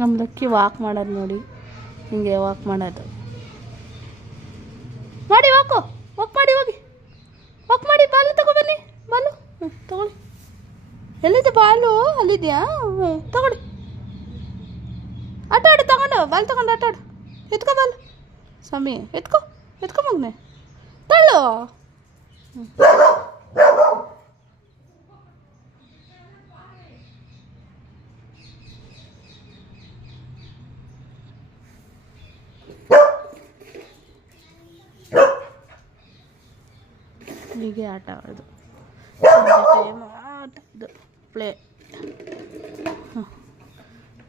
ನಮ್ಮ lucky walk ಮಾಡೋದು ನೋಡಿ, ಹಿಂಗೆ ವಾಕ್ ಮಾಡೋದು. ಮಾಡಿ ವಾಕ್ ಮಾಡಿ ಹೋಗಿ, ವಾಕ್ ಮಾಡಿ. ಬಾಲು ತಗೊಬನ್ನಿ, ಬಾಲು ತಗೊಳ್ಳಿ. ಎಲ್ಲಿದೆ ಬಾಲು? ಅಲ್ಲಿದೆಯಾ? ತಗೊಳ್ಳಿ, ಆಟ ಆಡು. ತಗೊಂಡು ಬಾಲ್ ತಗೊಂಡು ಆಟ ಆಡು. ಎತ್ಕೊ ಬಾಲು ಸ್ವಾಮಿ, ಎತ್ಕೊ ಮಗನೆ, ತಳ್ಳು. ಹೀಗೆ ಆಟ ಆಡೋದು. ಟೈಮ್ ಆಟ ಇದು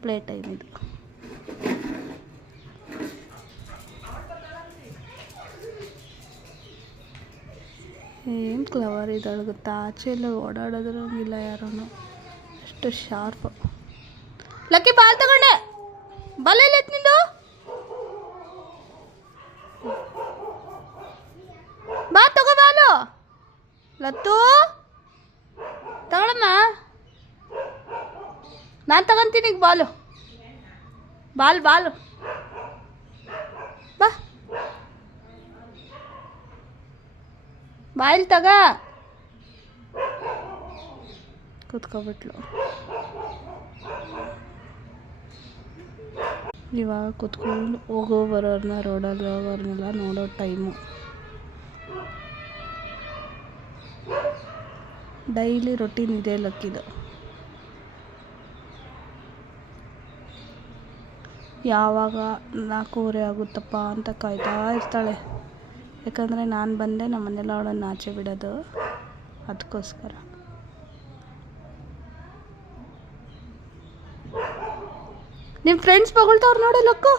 ಪ್ಲೇ ಟೈಮ್ ಇದು. ಏನು ಕ್ಲವರ್ ಇದ್ದಾಳೆ ಗೊತ್ತಾ, ಆಚೆ ಎಲ್ಲ ಓಡಾಡೋದ್ರಂಗಿಲ್ಲ ಯಾರೂ, ಅಷ್ಟು ಶಾರ್ಪ್. ಲಕ್ಕಿ ಬಾಲ್ ತಗೊಂಡೆ, ಬಾಲ್ ಎಲ್ಲ ಎತ್ತು ನಿಂದು. ಬಾ ತಗೋ ಬಾಲು. ಲತ್ತು ತಗೊಳಮ್ಮ, ನಾನು ತಗೊತೀನಿ ಈಗ ಬಾಲು. ಬಾಲು ಬಾ ಬಾಯಿಲ್ ತಗ. ಕೂತ್ಕೊಬಿಟ್ಲು. ಇವಾಗ ಕೂತ್ಕೊಂಡು ಹೋಗೋ ಬರೋರನ್ನ, ರೋಡಲ್ಲಿ ಹೋಗೋರ್ನೆಲ್ಲ ನೋಡೋ ಟೈಮು. ಡೈಲಿ ರೊಟೀನ್ ಇದೆ ಲಕ್ಕಿದು. ಯಾವಾಗ 4:15 ಆಗುತ್ತಪ್ಪ ಅಂತ ಕಾಯ್ತಾ ಇರ್ತಾಳೆ. ಯಾಕಂದರೆ ನಾನು ಬಂದೆ ನಮ್ಮನೆಲ್ಲ ಅವಳನ್ನು ಆಚೆ ಬಿಡೋದು, ಅದಕ್ಕೋಸ್ಕರ. ನಿಮ್ಮ ಫ್ರೆಂಡ್ಸ್ ಬೊಗಳ್ತವ್ರು ನೋಡಿ ಲಕ್ಕು.